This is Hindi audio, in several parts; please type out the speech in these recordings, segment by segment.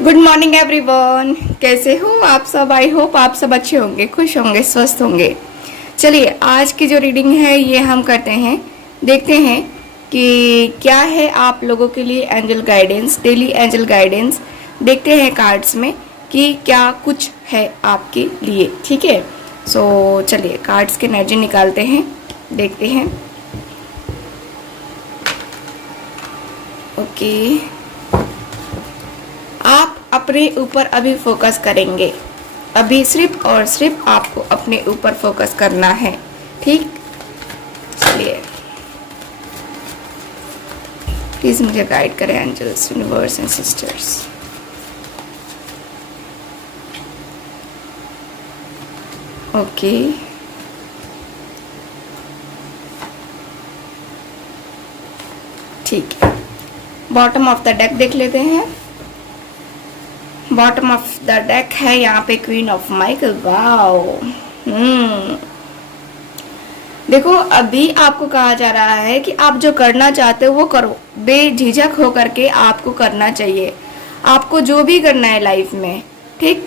Good morning everyone. कैसे हो आप सब? आई होप आप सब अच्छे होंगे, खुश होंगे, स्वस्थ होंगे। चलिए आज की जो रीडिंग है ये हम करते हैं, देखते हैं कि क्या है आप लोगों के लिए angel guidance, daily angel guidance. देखते हैं कार्ड्स में कि क्या कुछ है आपके लिए। ठीक है, सो चलिए कार्ड्स के एनर्जी निकालते हैं, देखते हैं। ओके, आप अपने ऊपर अभी फोकस करेंगे। अभी सिर्फ और सिर्फ आपको अपने ऊपर फोकस करना है। ठीक, चलिए प्लीज मुझे गाइड करें angels, universe and sisters. Okay, ठीक है। बॉटम ऑफ द डेक देख लेते हैं। बॉटम ऑफ द डेक है यहाँ पे क्वीन ऑफ माइकल। वाओ, देखो अभी आपको कहा जा रहा है कि आप जो करना चाहते हो वो करो, बेझिझक हो करके आपको करना चाहिए। आपको जो भी करना है लाइफ में, ठीक,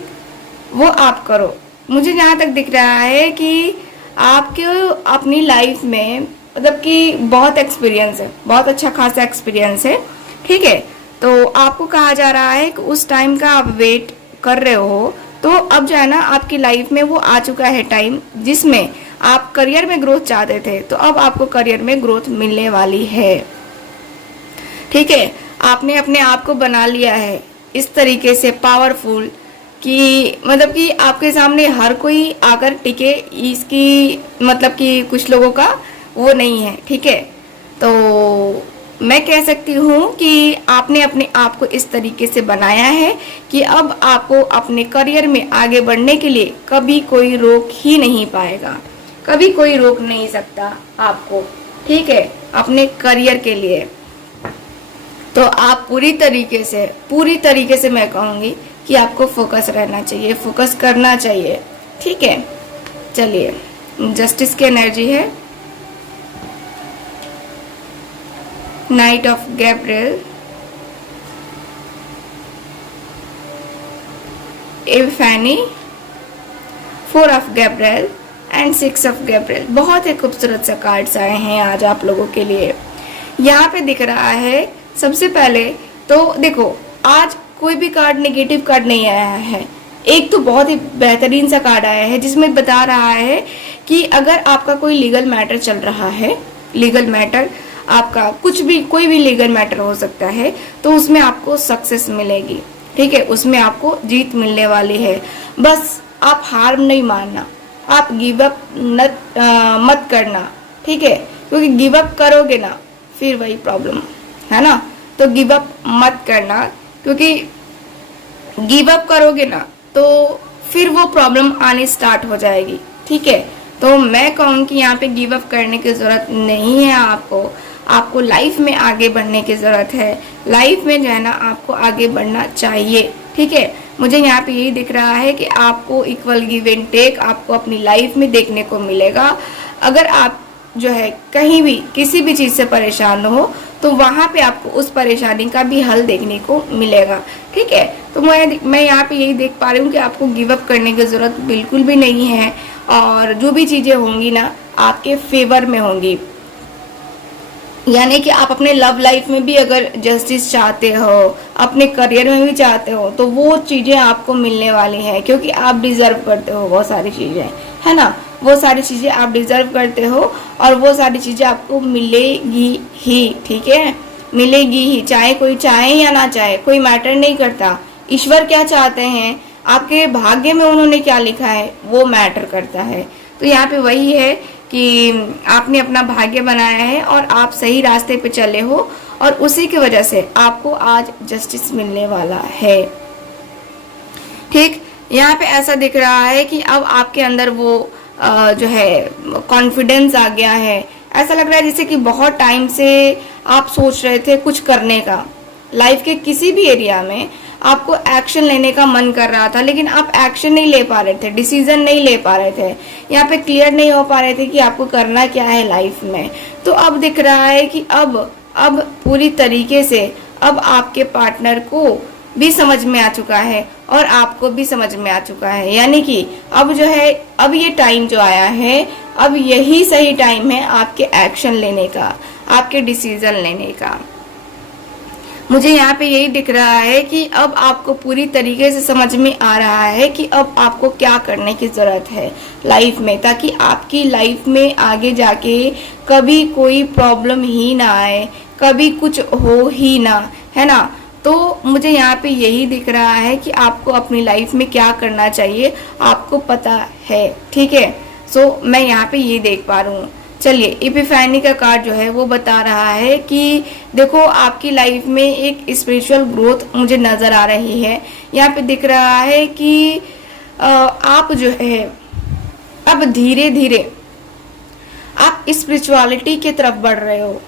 वो आप करो। मुझे जहाँ तक दिख रहा है कि आपके अपनी लाइफ में मतलब कि बहुत एक्सपीरियंस है, बहुत अच्छा खासा एक्सपीरियंस है। ठीक है, तो आपको कहा जा रहा है कि उस टाइम का आप वेट कर रहे हो, तो अब जो है ना आपकी लाइफ में वो आ चुका है टाइम जिसमें आप करियर में ग्रोथ चाहते थे, तो अब आपको करियर में ग्रोथ मिलने वाली है। ठीक है, आपने अपने आप को बना लिया है इस तरीके से पावरफुल कि मतलब कि आपके सामने हर कोई आकर टिके, इसकी मतलब कि कुछ लोगों का वो नहीं है। ठीक है, तो मैं कह सकती हूँ कि आपने अपने आप को इस तरीके से बनाया है कि अब आपको अपने करियर में आगे बढ़ने के लिए कभी कोई रोक ही नहीं पाएगा, कभी कोई रोक नहीं सकता आपको। ठीक है, अपने करियर के लिए तो आप पूरी तरीके से मैं कहूँगी कि आपको फोकस रहना चाहिए, फोकस करना चाहिए। ठीक है, चलिए जस्टिस की एनर्जी है, knight of Gabriel, epiphany, four of Gabriel and six of Gabriel. बहुत ही खूबसूरत सा कार्ड्स आए हैं आज आप लोगों के लिए। यहाँ पे दिख रहा है सबसे पहले तो देखो, आज कोई भी कार्ड नेगेटिव कार्ड नहीं आया है। एक तो बहुत ही बेहतरीन सा कार्ड आया है जिसमें बता रहा है कि अगर आपका कोई लीगल मैटर चल रहा है, लीगल मैटर आपका कुछ भी, कोई भी लीगल मैटर हो सकता है, तो उसमें आपको सक्सेस मिलेगी। ठीक है, उसमें आपको जीत मिलने वाली है। बस आप हार नहीं मानना, आप गिव अप मत करना। ठीक है, क्योंकि गिव अप करोगे ना फिर वही प्रॉब्लम है ना, तो गिव अप मत करना, क्योंकि गिव अप करोगे ना तो फिर वो प्रॉब्लम आनी स्टार्ट हो जाएगी। ठीक है, तो मैं कहूँ कि यहाँ पे गिव अप करने की ज़रूरत नहीं है आपको लाइफ में आगे बढ़ने की ज़रूरत है। लाइफ में जो है ना आपको आगे बढ़ना चाहिए। ठीक है, मुझे यहाँ पे यही दिख रहा है कि आपको इक्वल गिव एंड टेक आपको अपनी लाइफ में देखने को मिलेगा। अगर आप जो है कहीं भी किसी भी चीज़ से परेशान हो तो वहाँ पे आपको उस परेशानी का भी हल देखने को मिलेगा। ठीक है, तो मैं यहाँ पे यही देख पा रही हूँ कि आपको गिव अप करने की ज़रूरत बिल्कुल भी नहीं है, और जो भी चीज़ें होंगी ना आपके फेवर में होंगी। यानी कि आप अपने लव लाइफ में भी अगर जस्टिस चाहते हो, अपने करियर में भी चाहते हो, तो वो चीज़ें आपको मिलने वाली हैं, क्योंकि आप डिज़र्व करते हो वो सारी चीज़ें, है ना। वो सारी चीज़ें आप डिज़र्व करते हो और वो सारी चीज़ें आपको मिलेगी ही। ठीक है, मिलेगी ही, चाहे कोई चाहे या ना चाहे, कोई मैटर नहीं करता। ईश्वर क्या चाहते हैं, आपके भाग्य में उन्होंने क्या लिखा है वो मैटर करता है। तो यहाँ पे वही है कि आपने अपना भाग्य बनाया है और आप सही रास्ते पे चले हो, और उसी की वजह से आपको आज जस्टिस मिलने वाला है। ठीक, यहाँ पे ऐसा दिख रहा है कि अब आपके अंदर वो जो है कॉन्फिडेंस आ गया है। ऐसा लग रहा है जैसे कि बहुत टाइम से आप सोच रहे थे कुछ करने का, लाइफ के किसी भी एरिया में आपको एक्शन लेने का मन कर रहा था, लेकिन आप एक्शन नहीं ले पा रहे थे, डिसीजन नहीं ले पा रहे थे, यहाँ पे क्लियर नहीं हो पा रहे थे कि आपको करना क्या है लाइफ में। तो अब दिख रहा है कि अब पूरी तरीके से अब आपके पार्टनर को भी समझ में आ चुका है और आपको भी समझ में आ चुका है। यानी कि अब जो है, अब ये टाइम जो आया है, अब यही सही टाइम है आपके एक्शन लेने का, आपके डिसीजन लेने का। मुझे यहाँ पे यही दिख रहा है कि अब आपको पूरी तरीके से समझ में आ रहा है कि अब आपको क्या करने की ज़रूरत है लाइफ में, ताकि आपकी लाइफ में आगे जाके कभी कोई प्रॉब्लम ही ना आए, कभी कुछ हो ही ना, है ना। तो मुझे यहाँ पे यही दिख रहा है कि आपको अपनी लाइफ में क्या करना चाहिए आपको पता है, ठीक है। सो मैं यहाँ पे ये देख पा रही हूँ। चलिए, इपिफैनी का कार्ड जो है वो बता रहा है कि देखो आपकी लाइफ में एक स्पिरिचुअल ग्रोथ मुझे नज़र आ रही है। यहाँ पे दिख रहा है कि आप जो है अब धीरे धीरे आप स्पिरिचुअलिटी की तरफ बढ़ रहे हो।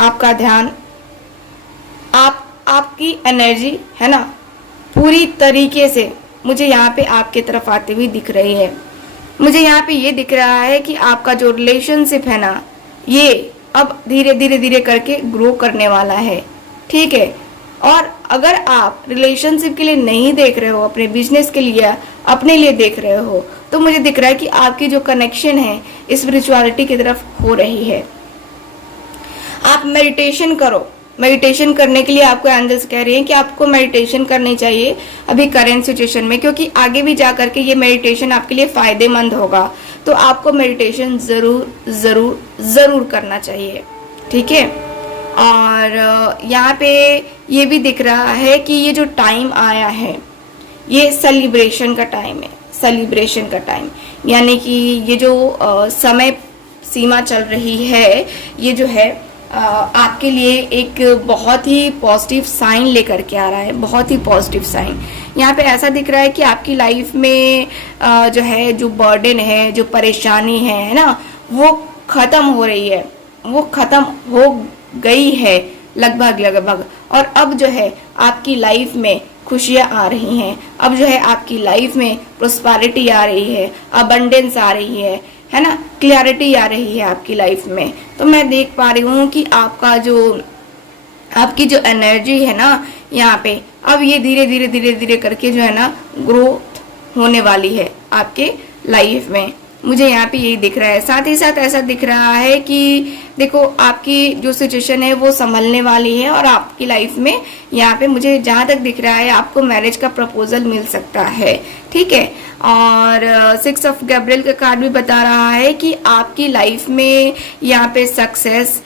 आपका ध्यान, आपकी एनर्जी है ना, पूरी तरीके से मुझे यहाँ पे आपके तरफ आती हुई दिख रही है। मुझे यहाँ पे ये दिख रहा है कि आपका जो रिलेशनशिप है ना, ये अब धीरे धीरे धीरे करके ग्रो करने वाला है, ठीक है। और अगर आप रिलेशनशिप के लिए नहीं देख रहे हो, अपने बिजनेस के लिए, अपने लिए देख रहे हो, तो मुझे दिख रहा है कि आपकी जो कनेक्शन है स्पिरिचुअलिटी की तरफ हो रही है। आप मेडिटेशन करो। मेडिटेशन करने के लिए आपको एंजल्स कह रहे हैं कि आपको मेडिटेशन करनी चाहिए अभी करेंट सिचुएशन में, क्योंकि आगे भी जा करके ये मेडिटेशन आपके लिए फायदेमंद होगा। तो आपको मेडिटेशन ज़रूर ज़रूर ज़रूर करना चाहिए, ठीक है। और यहाँ पे ये भी दिख रहा है कि ये जो टाइम आया है ये सेलिब्रेशन का टाइम है, सेलिब्रेशन का टाइम। यानी कि ये जो समय सीमा चल रही है, ये जो है आपके लिए एक बहुत ही पॉजिटिव साइन लेकर के आ रहा है, बहुत ही पॉजिटिव साइन। यहाँ पे ऐसा दिख रहा है कि आपकी लाइफ में जो है, जो बर्डन है, जो परेशानी है ना, वो ख़त्म हो रही है, वो ख़त्म हो गई है लगभग लगभग। और अब जो है आपकी लाइफ में खुशियाँ आ रही हैं, अब जो है आपकी लाइफ में प्रोस्पेरिटी आ रही है, अबंडेंस आ रही है ना, क्लैरिटी आ रही है आपकी लाइफ में। तो मैं देख पा रही हूँ कि आपकी जो एनर्जी है ना यहाँ पे, अब ये धीरे धीरे धीरे धीरे करके जो है ना ग्रोथ होने वाली है आपके लाइफ में। मुझे यहाँ पे यही दिख रहा है। साथ ही साथ ऐसा दिख रहा है कि देखो आपकी जो सिचुएशन है वो संभलने वाली है, और आपकी लाइफ में यहाँ पे मुझे जहाँ तक दिख रहा है आपको मैरिज का प्रपोजल मिल सकता है, ठीक है। और 6 ऑफ गैब्रियल का कार्ड भी बता रहा है कि आपकी लाइफ में यहाँ पे सक्सेस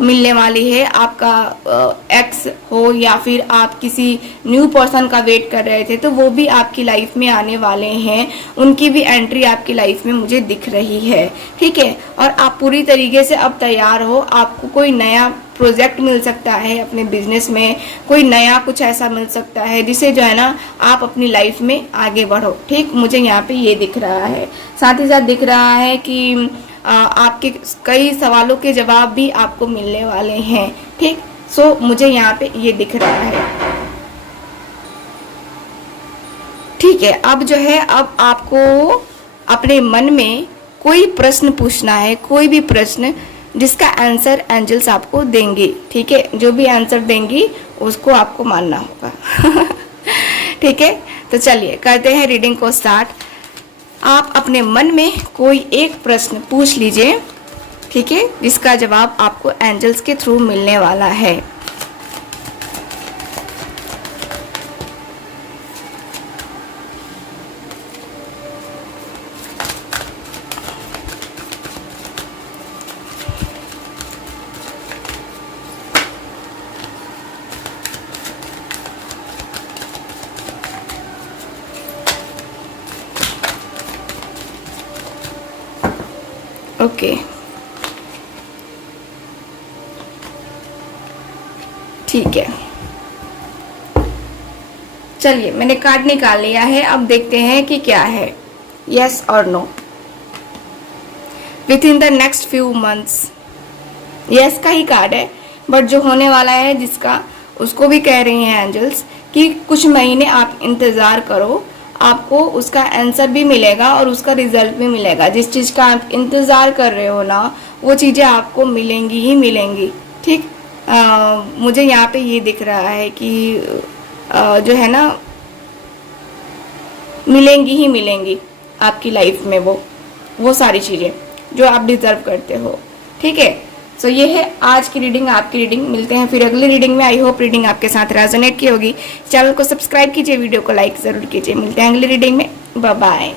मिलने वाली है। आपका एक्स हो या फिर आप किसी न्यू पर्सन का वेट कर रहे थे, तो वो भी आपकी लाइफ में आने वाले हैं, उनकी भी एंट्री आपकी लाइफ में मुझे दिख रही है, ठीक है। और आप पूरी तरीके से अब तैयार हो। आपको कोई नया प्रोजेक्ट मिल सकता है अपने बिजनेस में, कोई नया कुछ ऐसा मिल सकता है जिसे जो है ना आप अपनी लाइफ में आगे बढ़ो, ठीक। मुझे यहाँ पे ये दिख रहा है। साथ ही साथ दिख रहा है कि आपके कई सवालों के जवाब भी आपको मिलने वाले हैं, ठीक। सो मुझे यहाँ पे ये दिख रहा है, ठीक है। अब जो है, अब आपको अपने मन में कोई प्रश्न पूछना है, कोई भी प्रश्न जिसका आंसर एंजल्स आपको देंगे, ठीक है। जो भी आंसर देंगी उसको आपको मानना होगा ठीक है। तो चलिए करते हैं रीडिंग को स्टार्ट। आप अपने मन में कोई एक प्रश्न पूछ लीजिए, ठीक है, जिसका जवाब आपको एंजल्स के थ्रू मिलने वाला है। ओके, ठीक है। चलिए मैंने कार्ड निकाल लिया है। अब देखते हैं कि क्या है, यस और no. Within the next few months, yes का ही कार्ड है, बट जो होने वाला है जिसका, उसको भी कह रही हैं एंजल्स कि कुछ महीने आप इंतज़ार करो, आपको उसका आंसर भी मिलेगा और उसका रिजल्ट भी मिलेगा। जिस चीज़ का आप इंतज़ार कर रहे हो ना, वो चीज़ें आपको मिलेंगी ही मिलेंगी, ठीक। मुझे यहाँ पे ये दिख रहा है कि जो है ना मिलेंगी ही मिलेंगी आपकी लाइफ में, वो सारी चीज़ें जो आप डिजर्व करते हो। ठीक है, सो ये है आज की रीडिंग, आपकी रीडिंग। मिलते हैं फिर अगली रीडिंग में। आई होप रीडिंग आपके साथ रेजोनेट की होगी। चैनल को सब्सक्राइब कीजिए, वीडियो को लाइक ज़रूर कीजिए। मिलते हैं अगली रीडिंग में। Bye bye.